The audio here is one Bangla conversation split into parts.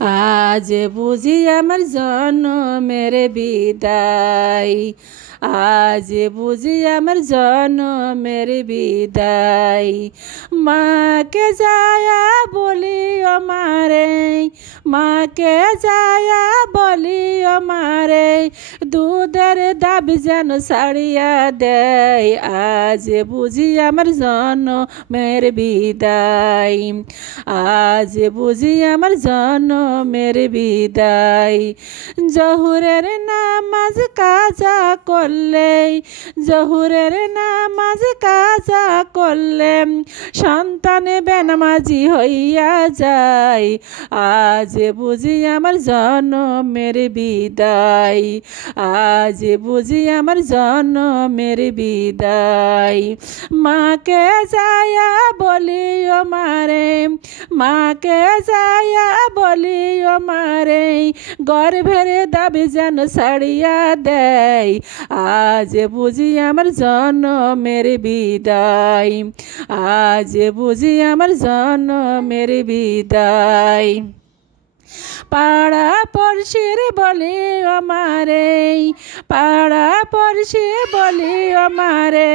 আজ বুঝি আমার জনমের বিদায়, আজ বুঝি আমার জনমের বিদায়। মাকে যায়া বলি ও মারে, মাকে যায়া বলি ও মারে, দুধের দাবি যেন ছাড়িয়া দেয়। আজ বুঝি আমার জনমের বিদায়, আজ বুঝি আমার জনমের বিদায়। জহুরের নামাজ কাজা করলে, জহুরের নামাজ কাজা করলে সন্তান বেনামাজি হইয়া যায়। আজ বুঝি আমার জনমের বিদায়, আজ বুঝি আমার জনমের বিদায়। মাকে যায়া বলি ও মারে, মাকে যায়া বলি ও মারে, গর্ভের দাবি যেন ছাড়িয়া দেয়। আজ বুঝি আমার জনমের বিদায়, আজ বুঝি আমার জনমের বিদায়। পাড়া পড়শির বলি ও মারে, পাড়া পড়শি বলি ও মারে,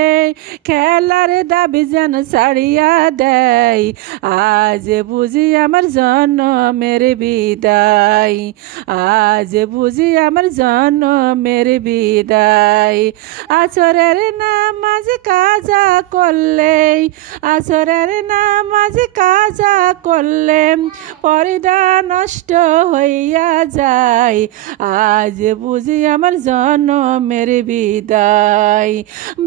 খেলার দাবি যেন ছাড়িয়া দেয়। আজ বুঝি আমার জনমের বিদায়, আজ বুঝি আমার জনমের বিদায়। আসরের নামাজ কাজা করলে, আসরের নামাজ কাজা করলে পর্দা নষ্ট হইয়া যায়। আজ বুঝি আমার জনমের বিদায়।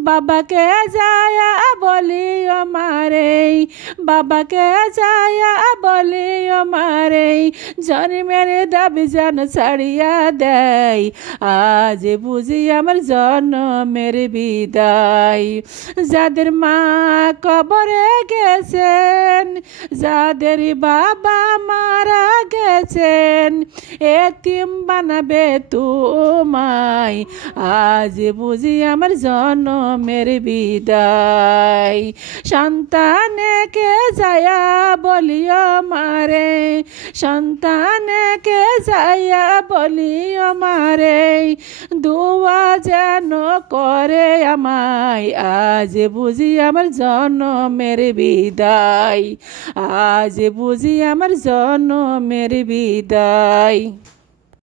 বাবাকে যায়া বলি ও মারে, বাবাকে যায়া বলি ও মারে, জন্মের দাবি যেন ছাড়িয়া দেয়। আজ বুঝি আমার জনমের বিদায়। যাদের মা কবরে গেছেন, যাদের বাবা মারা গেছেন, এতিম বানাবে তোমায়। আজ বুঝি আমার জনমের বিদায়। সন্তানকে যায়া বলিও মারে, সন্তানকে যায়া বলিও মারে, দোয়া যেন করে আমায়। আজ বুঝি আমার জনমের বিদায়, আজ বুঝি আমার জনমের বিদায়।